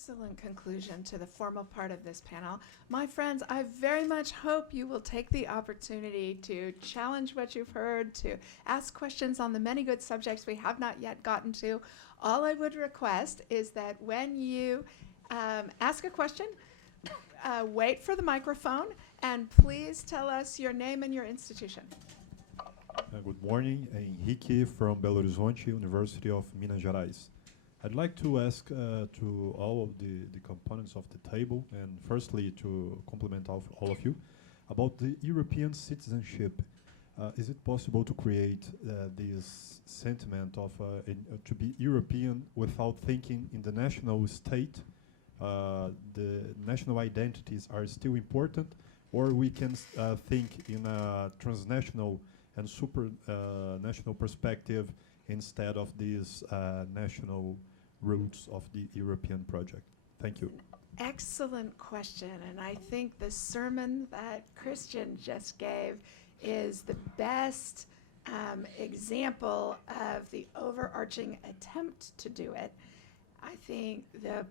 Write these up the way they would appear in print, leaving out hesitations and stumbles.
Excellent conclusion to the formal part of this panel. My friends, I very much hope you will take the opportunity to challenge what you've heard, to ask questions on the many good subjects we have not yet gotten to. All I would request is that when you ask a question, wait for the microphone, and please tell us your name and your institution. Good morning, Henrique from Belo Horizonte, University of Minas Gerais. I'd like to ask to all of the components of the table, and firstly to compliment all of you, about the European citizenship. Is it possible to create this sentiment of to be European without thinking in the national state? The national identities are still important, or we can think in a transnational and supranational perspective instead of these national roots of the European project? Thank you. Excellent question, and I think the sermon that Christian just gave is the best example of the overarching attempt to do it. I think the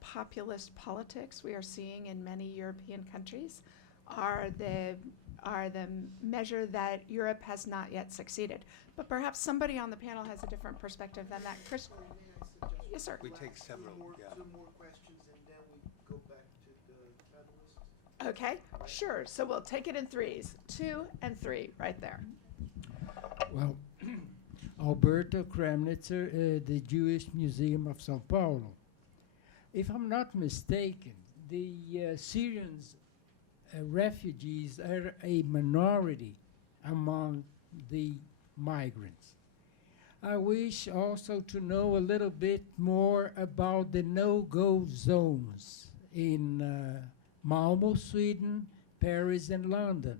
populist politics we are seeing in many European countries are the measure that Europe has not yet succeeded. But perhaps somebody on the panel has a different perspective than that. Chris? Yes, sir. We take several. Two more questions, and then we go back to the panelists. Okay, sure. So we'll take it in threes. 2 and 3, right there. Well, Alberto Kremnitzer, the Jewish Museum of São Paulo. If I'm not mistaken, the Syrians refugees are a minority among the migrants. I wish also to know a little bit more about the no-go zones in Malmo, Sweden, Paris, and London.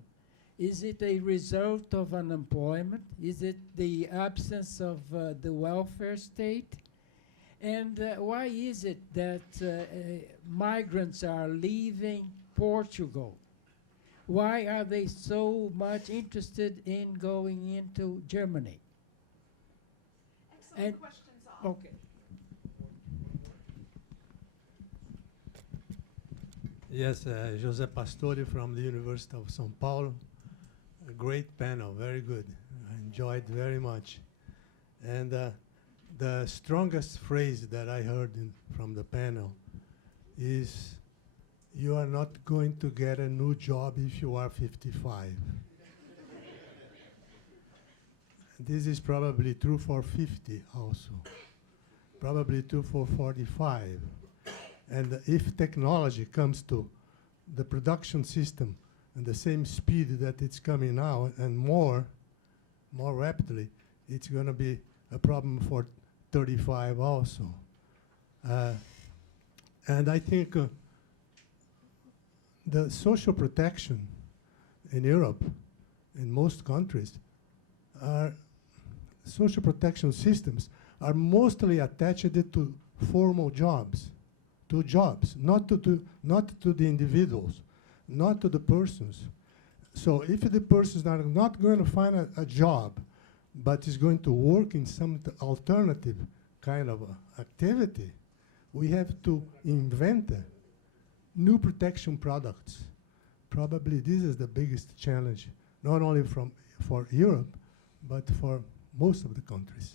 Is it a result of unemployment? Is it the absence of the welfare state? And why is it that migrants are leaving Portugal? Why are they so much interested in going into Germany? Excellent questions all. Okay. Yes, José Pastore from the University of São Paulo. A great panel, very good. I enjoyed very much. And the strongest phrase that I heard from the panel is, you are not going to get a new job if you are 55. This is probably true for 50 also. Probably true for 45. And if technology comes to the production system and the same speed that it's coming now and more rapidly, it's going to be a problem for 35 also. And I think the social protection in Europe, in most countries, social protection systems are mostly attached to formal jobs, to jobs, not to the individuals, not to the persons. So if the persons are not going to find a job, but is going to work in some alternative kind of activity, we have to invent new protection products. Probably this is the biggest challenge, not only for Europe, but for most of the countries.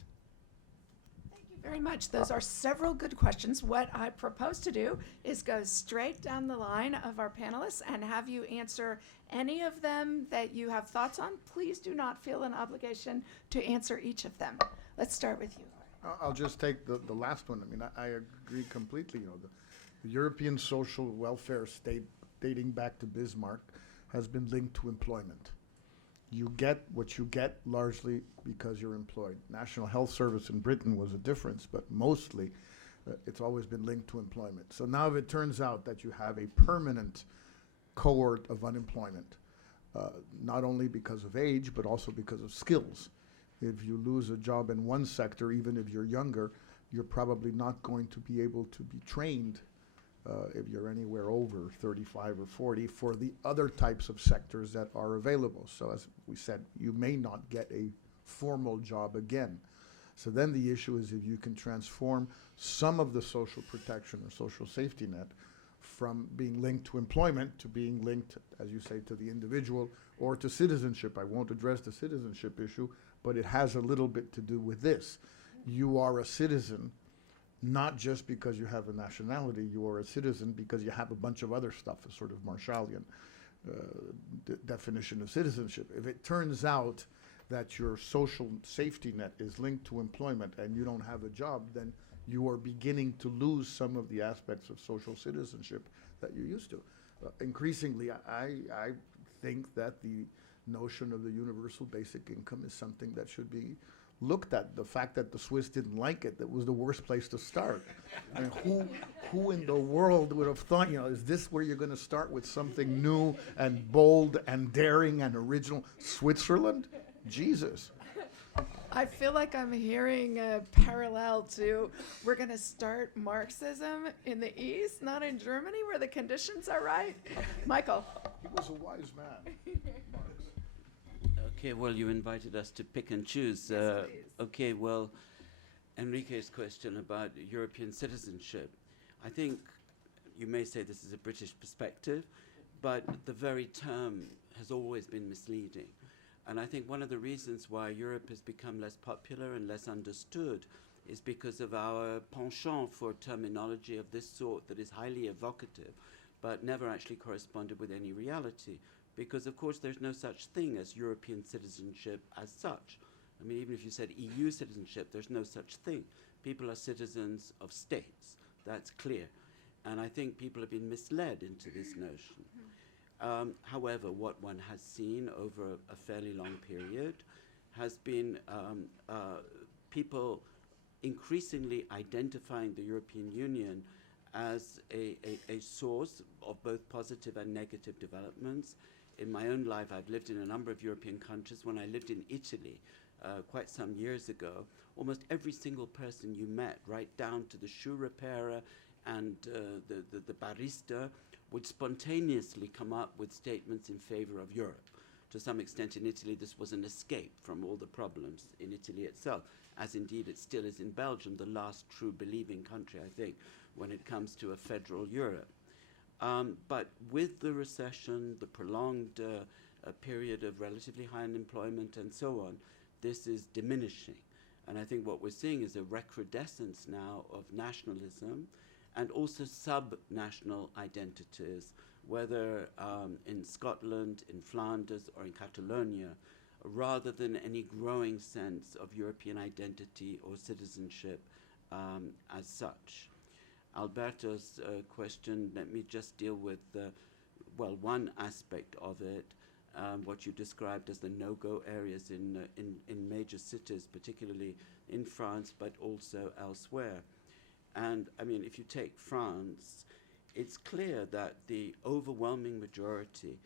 Thank you very much. Those are several good questions. What I propose to do is go straight down the line of our panelists and have you answer any of them that you have thoughts on. Please do not feel an obligation to answer each of them. Let's start with you. I'll just take the last one. I mean, I agree completely. You know, the European social welfare state, dating back to Bismarck, has been linked to employment. You get what you get largely because you're employed. National Health Service in Britain was a difference, but mostly it's always been linked to employment. So now if it turns out that you have a permanent cohort of unemployment, not only because of age, but also because of skills. If you lose a job in one sector, even if you're younger, you're probably not going to be able to be trained if you're anywhere over 35 or 40 for the other types of sectors that are available. So as we said, you may not get a formal job again. So then the issue is if you can transform some of the social protection or social safety net from being linked to employment to being linked, as you say, to the individual or to citizenship. I won't address the citizenship issue, but it has a little bit to do with this. You are a citizen not just because you have a nationality, you are a citizen because you have a bunch of other stuff, a sort of Marshallian definition of citizenship. If it turns out that your social safety net is linked to employment and you don't have a job, then you are beginning to lose some of the aspects of social citizenship that you're used to. Increasingly, I think that the notion of the universal basic income is something that should be looked at. The fact that the Swiss didn't like it, that was the worst place to start. I mean, who in the world would have thought, is this where you're going to start with something new and bold and daring and original? Switzerland? Jesus. I feel like I'm hearing a parallel to we're going to start Marxism in the East, not in Germany, where the conditions are right. Michael. He was a wise man, Marx. Okay, well, you invited us to pick and choose. Yes, please. Okay, well, Enrique's question about European citizenship. I think you may say this is a British perspective, but the very term has always been misleading. And I think one of the reasons why Europe has become less popular and less understood is because of our penchant for terminology of this sort that is highly evocative, but never actually corresponded with any reality. Because, of course, there's no such thing as European citizenship as such. I mean, even if you said EU citizenship, there's no such thing. People are citizens of states. That's clear. And I think people have been misled into this notion. However, what one has seen over a fairly long period has been people increasingly identifying the European Union as a source of both positive and negative developments. In my own life, I've lived in a number of European countries. When I lived in Italy quite some years ago, almost every single person you met, right down to the shoe repairer and the barista, would spontaneously come up with statements in favor of Europe. To some extent in Italy, this was an escape from all the problems in Italy itself, as indeed it still is in Belgium, the last true believing country, I think, when it comes to a federal Europe. But with the recession, the prolonged period of relatively high unemployment and so on, this is diminishing. And I think what we're seeing is a recrudescence now of nationalism and also sub-national identities, whether in Scotland, in Flanders, or in Catalonia, rather than any growing sense of European identity or citizenship as such. Alberto's question, let me just deal with, one aspect of it, what you described as the no-go areas in major cities, particularly in France, but also elsewhere. And I mean, if you take France, it's clear that the overwhelming majority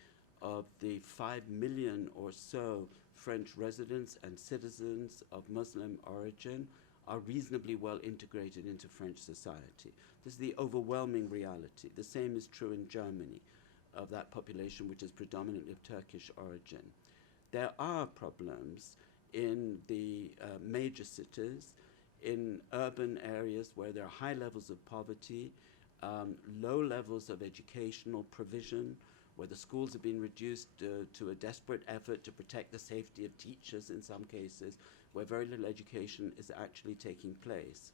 of the 5 million or so French residents and citizens of Muslim origin are reasonably well integrated into French society. This is the overwhelming reality. The same is true in Germany, of that population which is predominantly of Turkish origin. There are problems in the major cities, in urban areas where there are high levels of poverty, low levels of educational provision, where the schools have been reduced to a desperate effort to protect the safety of teachers in some cases, where very little education is actually taking place.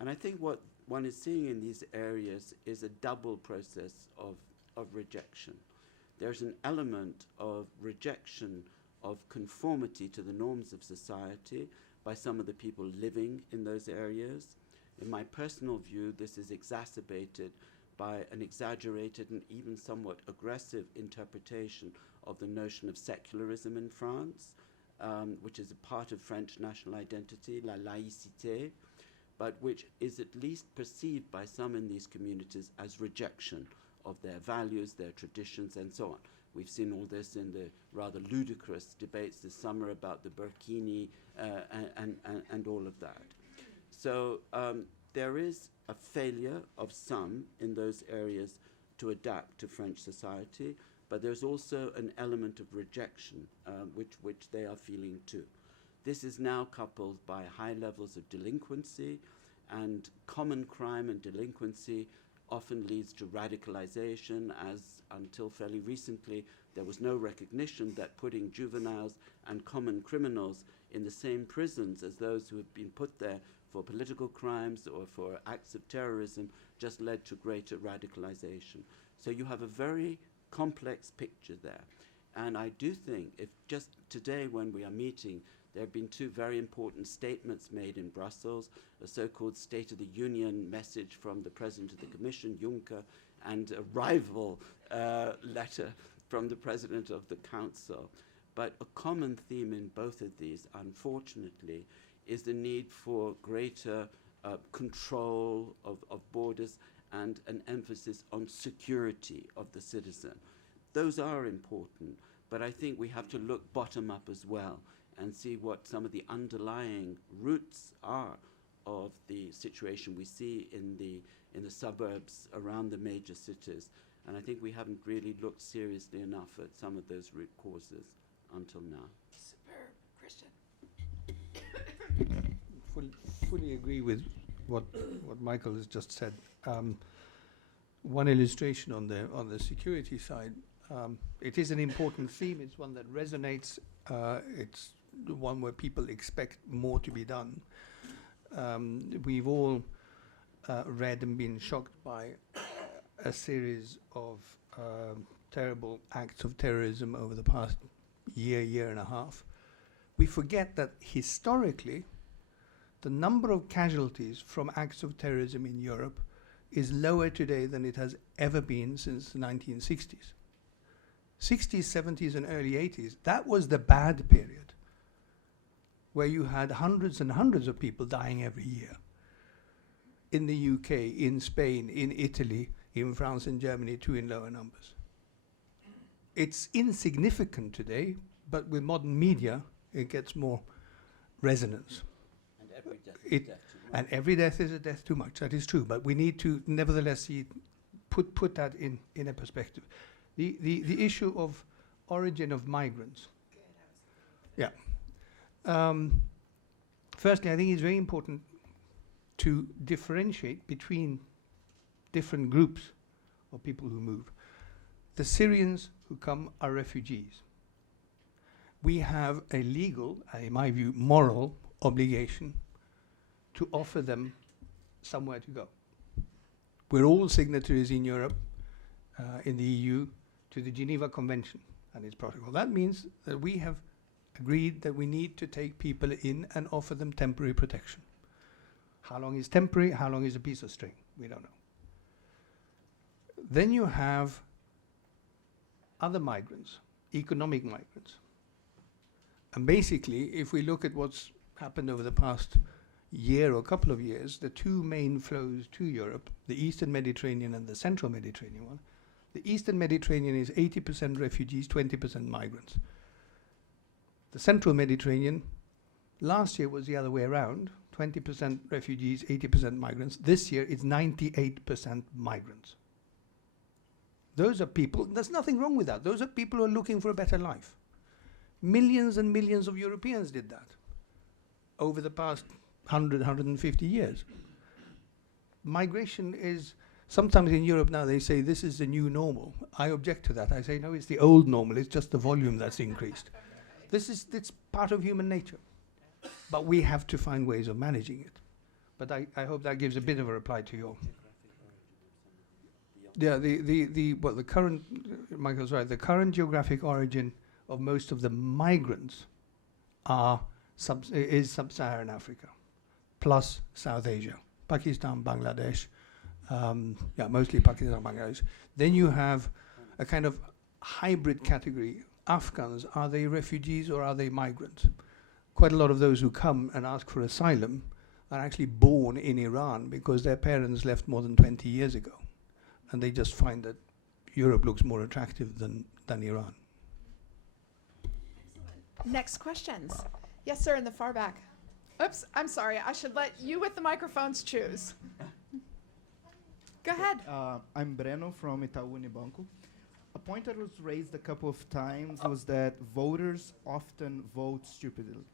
And I think what one is seeing in these areas is a double process of rejection. There's an element of rejection of conformity to the norms of society by some of the people living in those areas. In my personal view, this is exacerbated by an exaggerated and even somewhat aggressive interpretation of the notion of secularism in France, which is a part of French national identity, la laïcité, but which is at least perceived by some in these communities as rejection of their values, their traditions, and so on. We've seen all this in the rather ludicrous debates this summer about the burkini and all of that. So there is a failure of some in those areas to adapt to French society, but there's also an element of rejection, which they are feeling too. This is now coupled by high levels of delinquency, and common crime and delinquency often leads to radicalization, as until fairly recently there was no recognition that putting juveniles and common criminals in the same prisons as those who have been put there for political crimes or for acts of terrorism just led to greater radicalization. So you have a very complex picture there. And I do think if just today when we are meeting, there have been two very important statements made in Brussels, a so-called State of the Union message from the President of the Commission, Juncker, and a rival letter from the President of the Council. But a common theme in both of these, unfortunately, is the need for greater control of borders and an emphasis on security of the citizen. Those are important, but I think we have to look bottom up as well and see what some of the underlying roots are of the situation we see in the suburbs around the major cities. And I think we haven't really looked seriously enough at some of those root causes until now. Superb, Christian. Fully agree with what Michael has just said. One illustration on the security side, it is an important theme. It's one that resonates. It's the one where people expect more to be done. We've all read and been shocked by a series of terrible acts of terrorism over the past year and a half. We forget that historically, the number of casualties from acts of terrorism in Europe is lower today than it has ever been since the 1960s. 60s, 70s, and early 80s, that was the bad period, where you had hundreds and hundreds of people dying every year. In the UK, in Spain, in Italy, in France and Germany, too, in lower numbers. It's insignificant today, but with modern media, it gets more resonance. And every death is a death too much. And every death is a death too much, that is true, but we need to nevertheless see, put that in a perspective. The issue of origin of migrants. Yeah. Firstly, I think it's very important to differentiate between different groups of people who move. The Syrians who come are refugees. We have a legal, and in my view, moral obligation to offer them somewhere to go. We're all signatories in Europe, in the EU, to the Geneva Convention and its protocol. That means that we have agreed that we need to take people in and offer them temporary protection. How long is temporary? How long is a piece of string? We don't know. Then you have other migrants, economic migrants. And basically, if we look at what's happened over the past year or couple of years, the two main flows to Europe, the Eastern Mediterranean and the Central Mediterranean one, the Eastern Mediterranean is 80% refugees, 20% migrants. The Central Mediterranean, last year was the other way around, 20% refugees, 80% migrants. This year it's 98% migrants. Those are people, there's nothing wrong with that. Those are people who are looking for a better life. Millions and millions of Europeans did that over the past 100, 150 years. Migration is, sometimes in Europe now they say this is the new normal. I object to that. I say, no, it's the old normal. It's just the volume that's increased. It's part of human nature. But we have to find ways of managing it. But I hope that gives a bit of a reply to your... Yeah, the current, Michael's right, the current geographic origin of most of the migrants is sub-Saharan Africa, plus South Asia, Pakistan, Bangladesh, mostly Pakistan, Bangladesh. Then you have a kind of hybrid category. Afghans, are they refugees or are they migrants? Quite a lot of those who come and ask for asylum are actually born in Iran because their parents left more than 20 years ago. And they just find that Europe looks more attractive than Iran. Next questions. Yes, sir, in the far back. Oops, I'm sorry. I should let you with the microphones choose. Go ahead. I'm Breno from Itaú Unibanco. A point that was raised a couple of times was that voters often vote stupidly.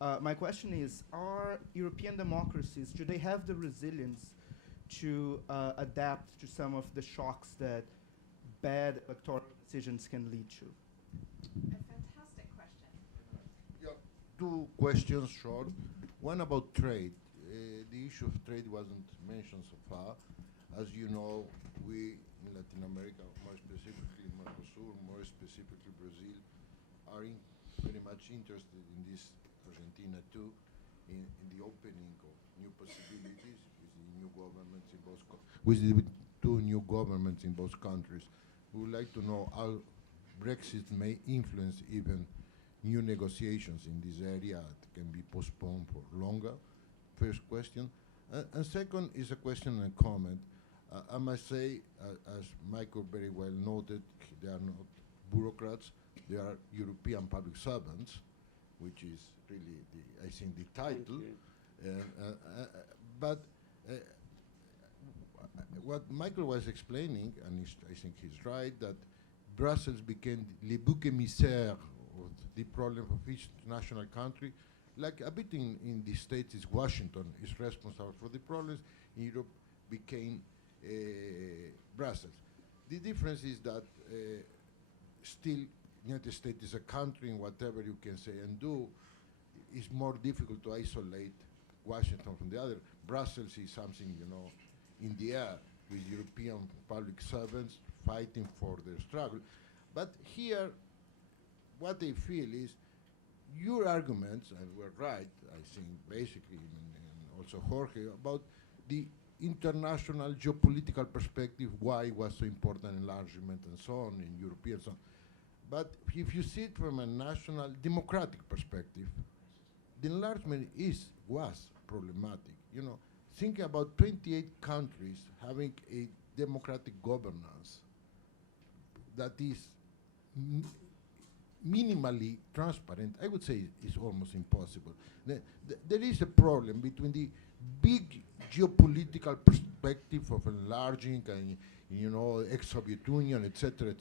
My question is, are European democracies, do they have the resilience to adapt to some of the shocks that bad electoral decisions can lead to? A fantastic question. Yeah, two questions short. One about trade. The issue of trade wasn't mentioned so far. As you know, we in Latin America, more specifically Mercosur, more specifically Brazil, are very much interested in this, Argentina too, in the opening of new possibilities with the new governments in both with the two new governments in both countries. We would like to know how Brexit may influence even new negotiations in this area that can be postponed for longer. First question. And second is a question and a comment. I must say, as Michael very well noted, they are not bureaucrats, they are European public servants, which is really, I think, the title. But what Michael was explaining, and I think he's right, that Brussels became le bouc émissaire of the problem of each national country. Like a bit in the States is Washington is responsible for the problems, in Europe became Brussels. The difference is that still United States is a country, and whatever you can say and do, is more difficult to isolate Washington from the other. Brussels is something, in the air, with European public servants fighting for their struggle. But here, what they feel is your arguments, and we're right, I think, basically, and also Jorge, about the international geopolitical perspective, why it was so important enlargement and so on in European so on. But if you see it from a national democratic perspective, the enlargement was problematic. Think about 28 countries having a democratic governance that is minimally transparent. I would say is almost impossible. There is a problem between the big geopolitical perspective of enlarging and ex-Soviet Union, etc.,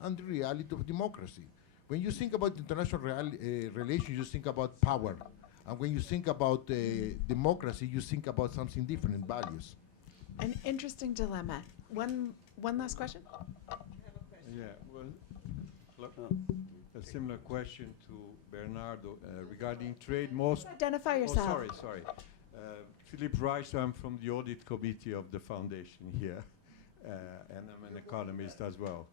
and the reality of democracy. When you think about international relations, you think about power. And when you think about democracy, you think about something different, values. An interesting dilemma. One last question? Yeah, well, a similar question to Bernardo regarding trade. Identify yourself. Oh, sorry. Philip Reich, I'm from the audit committee of the foundation here, and I'm an economist as well.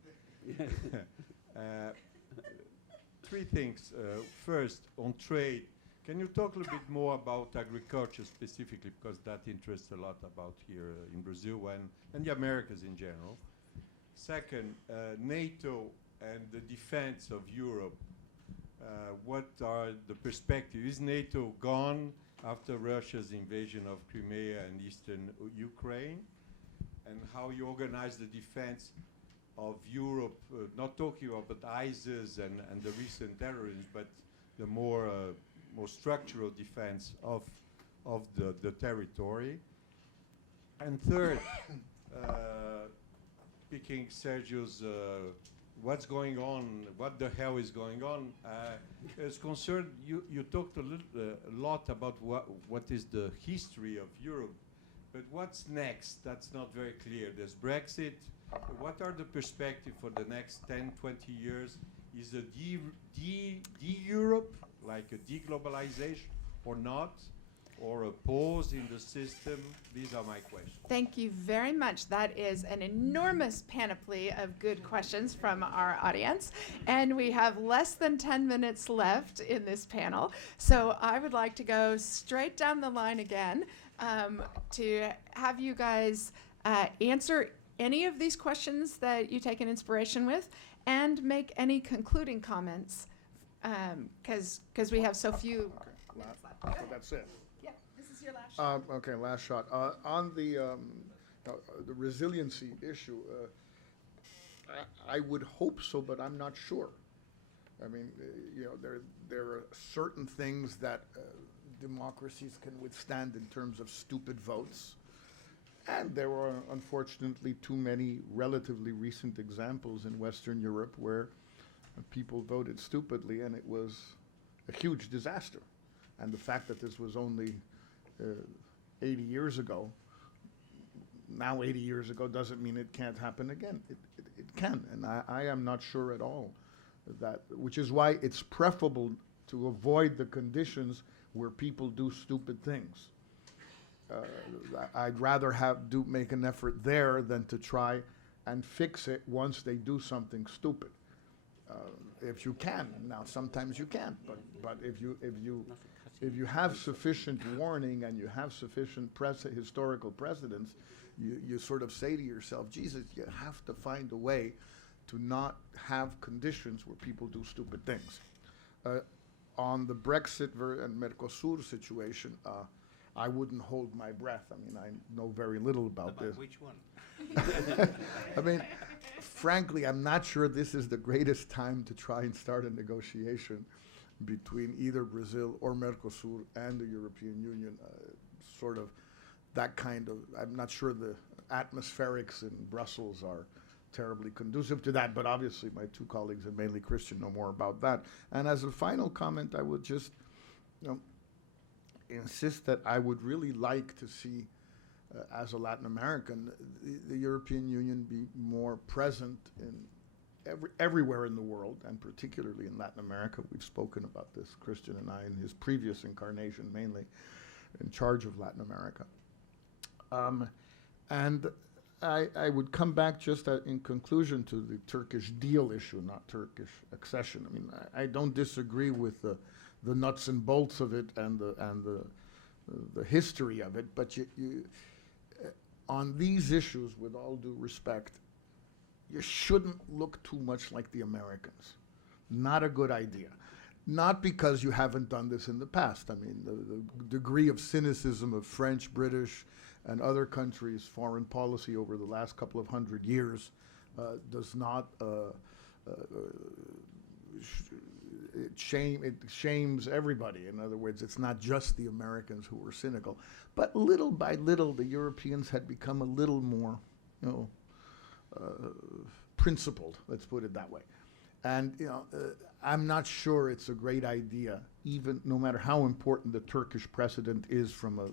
Three things. First, on trade, can you talk a little bit more about agriculture specifically, because that interests a lot about here in Brazil and the Americas in general. Second, NATO and the defense of Europe. What are the perspectives? Is NATO gone after Russia's invasion of Crimea and eastern Ukraine? And how you organize the defense of Europe, not talking about ISIS and the recent terrorism, but the more structural defense of the territory. And third, picking Sergio's what's going on, what the hell is going on, is concerned, you talked a lot about what is the history of Europe, but what's next? That's not very clear. There's Brexit. What are the perspectives for the next 10, 20 years? Is a de-Europe, like a deglobalization, or not? Or a pause in the system? These are my questions. Thank you very much. That is an enormous panoply of good questions from our audience. And we have less than 10 minutes left in this panel. So I would like to go straight down the line again to have you guys answer any of these questions that you take an inspiration with and make any concluding comments because we have so few minutes left. So that's it. Yeah, this is your last shot. Okay, last shot. On the resiliency issue, I would hope so, but I'm not sure. I mean, there are certain things that democracies can withstand in terms of stupid votes. And there were, unfortunately, too many relatively recent examples in Western Europe where people voted stupidly and it was a huge disaster. And the fact that this was only 80 years ago, now 80 years ago, doesn't mean it can't happen again. It can, and I am not sure at all that, which is why it's preferable to avoid the conditions where people do stupid things. I'd rather make an effort there than to try and fix it once they do something stupid. If you can, now sometimes you can't, but if you have sufficient warning and you have sufficient historical precedence, you sort of say to yourself, Jesus, you have to find a way to not have conditions where people do stupid things. On the Brexit and Mercosur situation, I wouldn't hold my breath. I mean, I know very little about this. Which one? I mean, frankly, I'm not sure this is the greatest time to try and start a negotiation between either Brazil or Mercosur and the European Union. Sort of that kind of, I'm not sure the atmospherics in Brussels are terribly conducive to that, but obviously my two colleagues, and mainly Christian, know more about that. And as a final comment, I would just insist that I would really like to see, as a Latin American, the European Union be more present in everywhere in the world, and particularly in Latin America. We've spoken about this, Christian and I, in his previous incarnation, mainly in charge of Latin America. And I would come back just in conclusion to the Turkish deal issue, not Turkish accession. I mean, I don't disagree with the nuts and bolts of it and the history of it, but you on these issues, with all due respect, you shouldn't look too much like the Americans. Not a good idea. Not because you haven't done this in the past. I mean, the degree of cynicism of French, British, and other countries' foreign policy over the last couple of 100 years does not it shames everybody. In other words, it's not just the Americans who were cynical. But little by little, the Europeans had become a little more, principled, let's put it that way. And, I'm not sure it's a great idea, even no matter how important the Turkish precedent is from an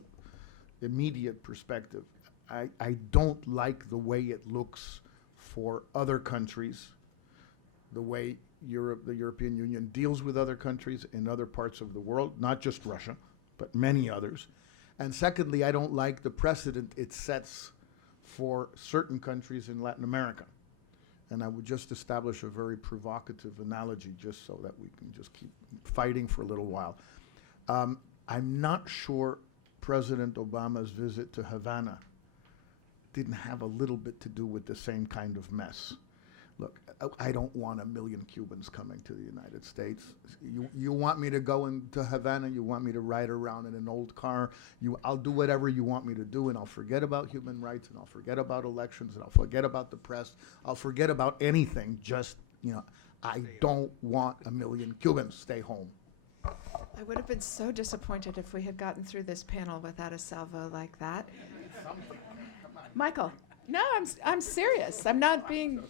immediate perspective. I don't like the way it looks for other countries, the way the European Union deals with other countries in other parts of the world, not just Russia, but many others. And secondly, I don't like the precedent it sets for certain countries in Latin America. And I would just establish a very provocative analogy just so that we can just keep fighting for a little while. I'm not sure President Obama's visit to Havana didn't have a little bit to do with the same kind of mess. Look, I don't want 1 million Cubans coming to the United States. You want me to go into Havana, you want me to ride around in an old car, I'll do whatever you want me to do, and I'll forget about human rights, and I'll forget about elections, and I'll forget about the press, I'll forget about anything, just, I don't want 1 million Cubans. Stay home. I would have been so disappointed if we had gotten through this panel without a salvo like that. Michael, no, I'm serious. I'm not being...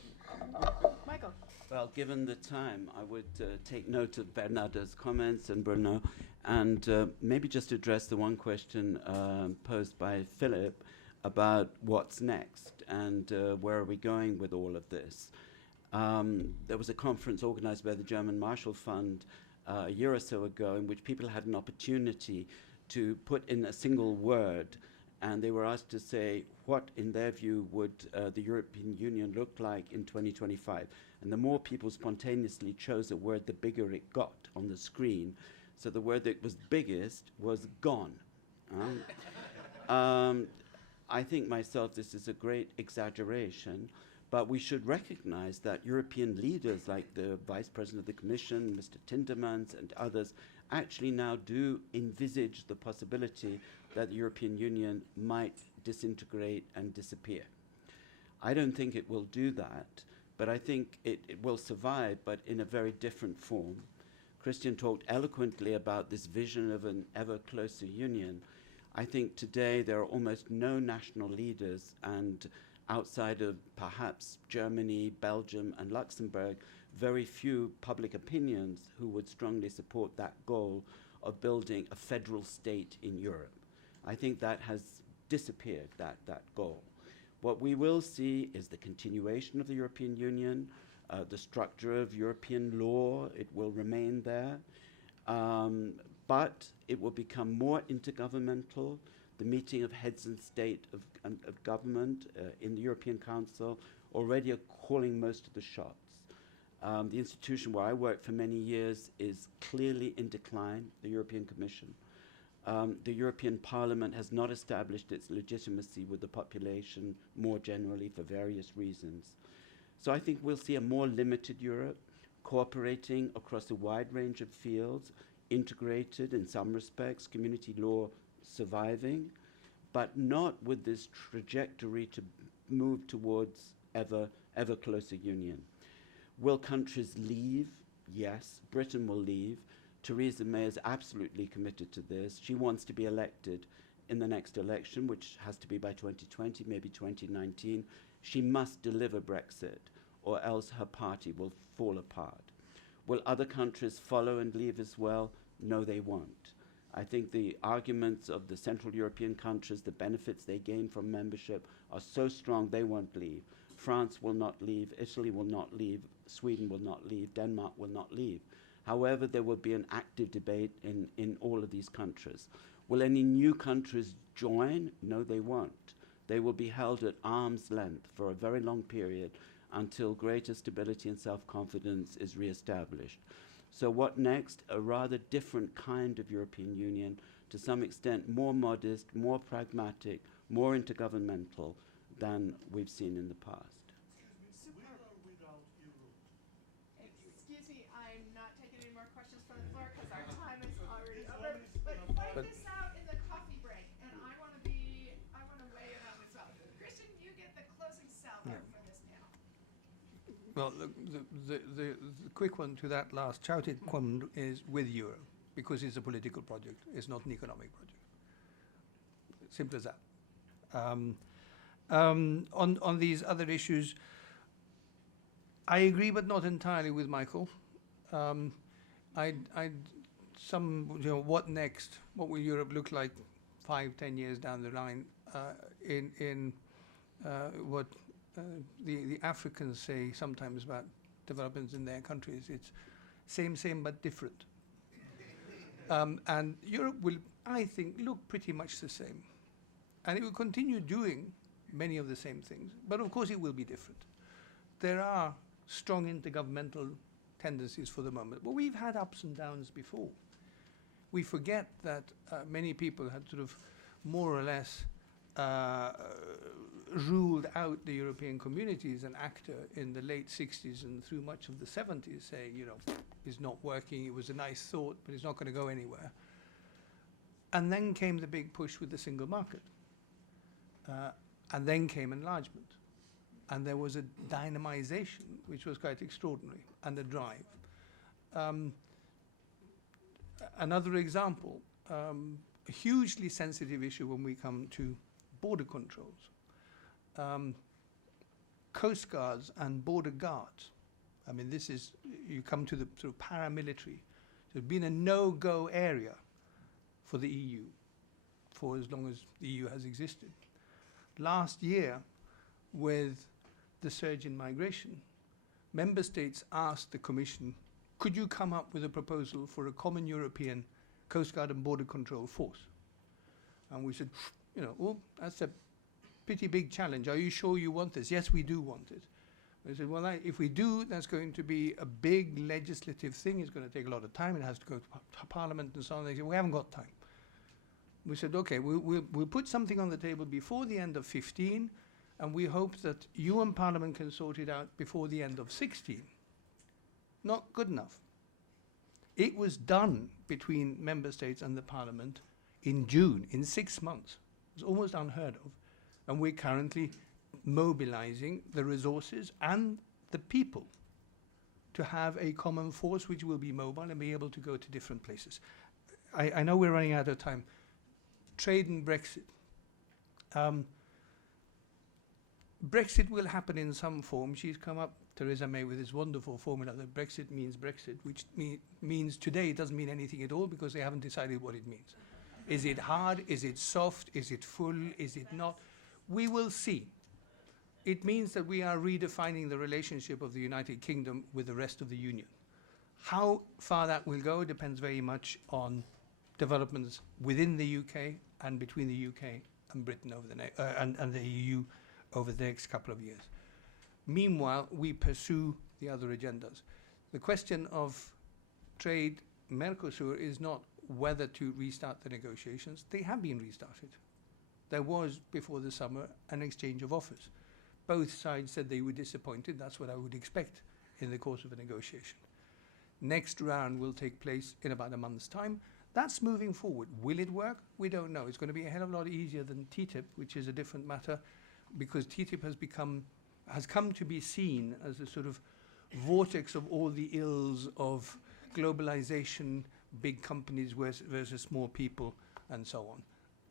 Michael. Well, given the time, I would take note of Bernardo's comments and Bruno, and maybe just address the one question posed by Philip about what's next and where are we going with all of this. There was a conference organized by the German Marshall Fund a year or so ago in which people had an opportunity to put in a single word, and they were asked to say what, in their view, would the European Union look like in 2025. And the more people spontaneously chose a word, the bigger it got on the screen. So the word that was biggest was gone. I think myself this is a great exaggeration, but we should recognize that European leaders like the Vice President of the Commission, Mr. Tindemans, and others actually now do envisage the possibility that the European Union might disintegrate and disappear. I don't think it will do that, but I think it will survive, but in a very different form. Christian talked eloquently about this vision of an ever closer union. I think today there are almost no national leaders, and outside of perhaps Germany, Belgium, and Luxembourg, very few public opinions who would strongly support that goal of building a federal state in Europe. I think that has disappeared, that goal. What we will see is the continuation of the European Union, the structure of European law, it will remain there, but it will become more intergovernmental. The meeting of heads of state of government in the European Council already are calling most of the shots. The institution where I worked for many years is clearly in decline, the European Commission. The European Parliament has not established its legitimacy with the population more generally for various reasons. So I think we'll see a more limited Europe, cooperating across a wide range of fields, integrated in some respects, community law surviving, but not with this trajectory to move towards ever closer union. Will countries leave? Yes, Britain will leave. Theresa May is absolutely committed to this. She wants to be elected in the next election, which has to be by 2020, maybe 2019. She must deliver Brexit, or else her party will fall apart. Will other countries follow and leave as well? No, they won't. I think the arguments of the Central European countries, the benefits they gain from membership, are so strong they won't leave. France will not leave, Italy will not leave, Sweden will not leave, Denmark will not leave. However, there will be an active debate in all of these countries. Will any new countries join? No, they won't. They will be held at arm's length for a very long period until greater stability and self-confidence is re-established. So what next? A rather different kind of European Union, to some extent more modest, more pragmatic, more intergovernmental than we've seen in the past. Excuse me, I'm not taking any more questions from the floor because our time is already over. But fight this out in the coffee break, and I want to weigh in on this well. Christian, you get the closing salvo for this panel. Well, the quick one to that last shouted comment is with Euro, because it's a political project. It's not an economic project. Simple as that. On these other issues, I agree, but not entirely with Michael. What next? What will Europe look like 5-10 years down the line? What the Africans say sometimes about developments in their countries, it's same but different. And Europe will, I think, look pretty much the same. And it will continue doing many of the same things, but of course it will be different. There are strong intergovernmental tendencies for the moment, but we've had ups and downs before. We forget that many people had sort of more or less ruled out the European community as an actor in the late 60s and through much of the 70s, saying, it's not working, it was a nice thought, but it's not going to go anywhere. And then came the big push with the single market. And then came enlargement. And there was a dynamization, which was quite extraordinary, and a drive. Another example, a hugely sensitive issue when we come to border controls. Coast guards and border guards. I mean, this is, you come to the sort of paramilitary. There's been a no-go area for the EU for as long as the EU has existed. Last year, with the surge in migration, member states asked the Commission, could you come up with a proposal for a common European Coast Guard and Border Control force? And we said, well, that's a pretty big challenge. Are you sure you want this? Yes, we do want it. They said, well, if we do, that's going to be a big legislative thing. It's going to take a lot of time. It has to go to Parliament and so on. They said, we haven't got time. We said, okay, we'll put something on the table before the end of 15, and we hope that you and Parliament can sort it out before the end of 16. Not good enough. It was done between member states and the Parliament in June, in 6 months. It's almost unheard of. And we're currently mobilizing the resources and the people to have a common force which will be mobile and be able to go to different places. I know we're running out of time. Trade and Brexit. Brexit will happen in some form. She's come up, Theresa May, with this wonderful formula that Brexit means Brexit, which means today it doesn't mean anything at all because they haven't decided what it means. Is it hard? Is it soft? Is it full? Is it not? We will see. It means that we are redefining the relationship of the United Kingdom with the rest of the Union. How far that will go depends very much on developments within the UK and between the UK and Britain over the and the EU over the next couple of years. Meanwhile, we pursue the other agendas. The question of trade, Mercosur, is not whether to restart the negotiations. They have been restarted. There was, before the summer, an exchange of offers. Both sides said they were disappointed. That's what I would expect in the course of a negotiation. Next round will take place in about a month's time. That's moving forward. Will it work? We don't know. It's going to be a hell of a lot easier than TTIP, which is a different matter, because TTIP has come to be seen as a sort of vortex of all the ills of globalization, big companies versus small people, and so on.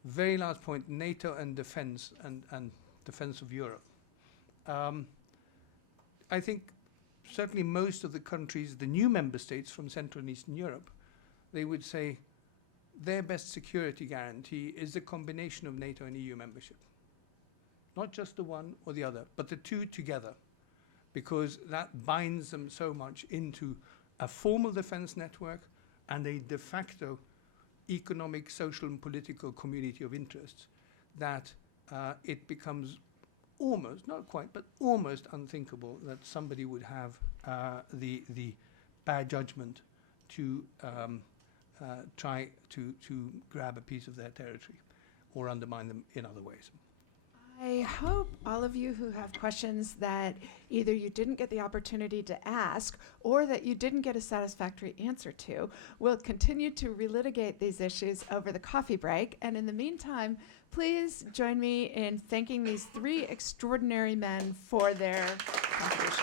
Very last point, NATO and defense and defense of Europe. I think certainly most of the countries, the new member states from Central and Eastern Europe, they would say their best security guarantee is the combination of NATO and EU membership. Not just the one or the other, but the two together, because that binds them so much into a formal defense network and a de facto economic, social, and political community of interests that it becomes almost, not quite, but almost unthinkable that somebody would have the bad judgment to try to grab a piece of their territory or undermine them in other ways. I hope all of you who have questions that either you didn't get the opportunity to ask or that you didn't get a satisfactory answer to will continue to relitigate these issues over the coffee break. And in the meantime, please join me in thanking these three extraordinary men for their contributions.